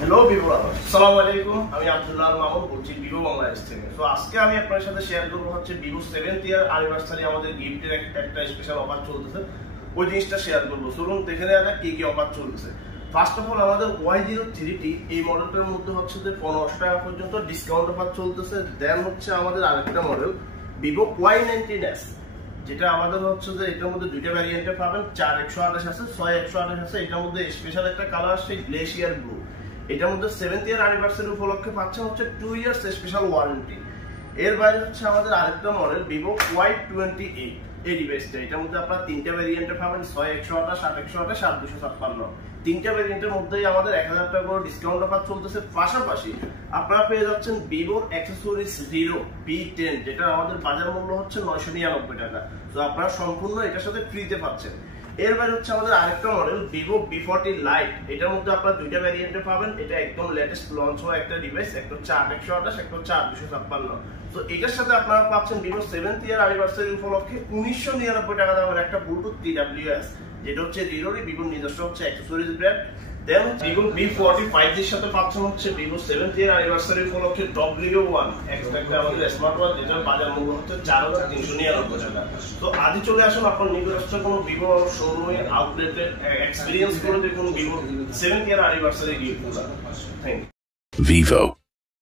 Hello Vivo lovers, আসসালামু আলাইকুম। আমি আব্দুল্লাহ মামুন বলছি ভিভো বাংলাদেশ থেকে। তো আজকে আমি আপনার সাথে শেয়ার করবো হচ্ছে ভিভো 7th ইয়ার অ্যানিভার্সারি আমাদের গিফটের একটা স্পেশাল অফার চলতেছে। ওই জিনিসটা শেয়ার করবো। চলুন দেখে নেওয়া যাক কি কি অফার চলতেছে। ফার্স্ট অফ অল আমাদের Y03T এই মডেলটার মধ্যে হচ্ছে যে 1500 টাকা পর্যন্ত ডিসকাউন্ট অফার চলতেছে। দেন হচ্ছে আমাদের আরেকটা মডেল ভিভো Y19s, যেটা আমাদের হচ্ছে যে এটার মধ্যে দুইটা ভ্যারিয়েন্টে পাবেন, 4128 আছে, 6128 আছে। এটার মধ্যে স্পেশাল একটা কালার আসছে গ্লেশিয়ার ব্লু। এটার মধ্যে 7th ইয়ার অ্যানিভার্সারি উপলক্ষে পাচ্ছেন হচ্ছে 2 ইয়ার্স স্পেশাল ওয়ারেন্টি। এর বাইরে হচ্ছে আমাদের আরেকটা মডেল ভিভো Y28 এই ডিভাইসটা। এটার মধ্যে আপনারা তিনটা ভ্যারিয়েন্টে পাবেন, 6128, 8128, 8256। তিনটা ভ্যারিয়েন্টের মধ্যেই আমাদের 1000 টাকা করে ডিসকাউন্ট অফার চলতেছে। পাশাপাশি আপনারা পেয়ে যাচ্ছেন ভিভোর অ্যাক্সেসরিজ জিরো B10, যেটা আমাদের বাজার মূল্য হচ্ছে 999 টাকা। তো আপনারা সম্পূর্ণ এটার সাথে ফ্রিতে পাচ্ছেন। এর বাইরে হচ্ছে আমাদের আরেকটা মডেল ভিভো B40 লাইট। এটার মধ্যে আপনারা দুইটা ভ্যারিয়েন্টে পাবেন। এটা একদম লেটেস্ট লঞ্চ হওয়া একটা ডিভাইস, একটা হচ্ছে 8128, একটা হচ্ছে 8256। তো এটার সাথে আপনারা পাচ্ছেন ভিভো 7th ইয়ার অ্যানিভার্সারি উপলক্ষে 1999 টাকা দামের একটা ব্লুটুথ TWS, যেটা হচ্ছে রিরোরি ভিভোর নিজস্ব হচ্ছে অ্যাক্সেসরিজ ব্র্যান্ড। দেন ভিভো B45 এর সাথে পাচ্ছেন হচ্ছে ভিভো 7th ইয়ার অ্যানিভার্সারি উপলক্ষে W1 একটা আমাদের স্মার্ট ওয়াচ, যেটার বাজার মূল্য হচ্ছে 4399 টাকা। তো আজই চলে আসুন আপনার নিকটস্থ কোনো ভিভো শোরুমে, আউটলেটে এক্সপেরিয়েন্স করে দেখুন Vivo 7th year anniversary gift. Thank you. Vivo.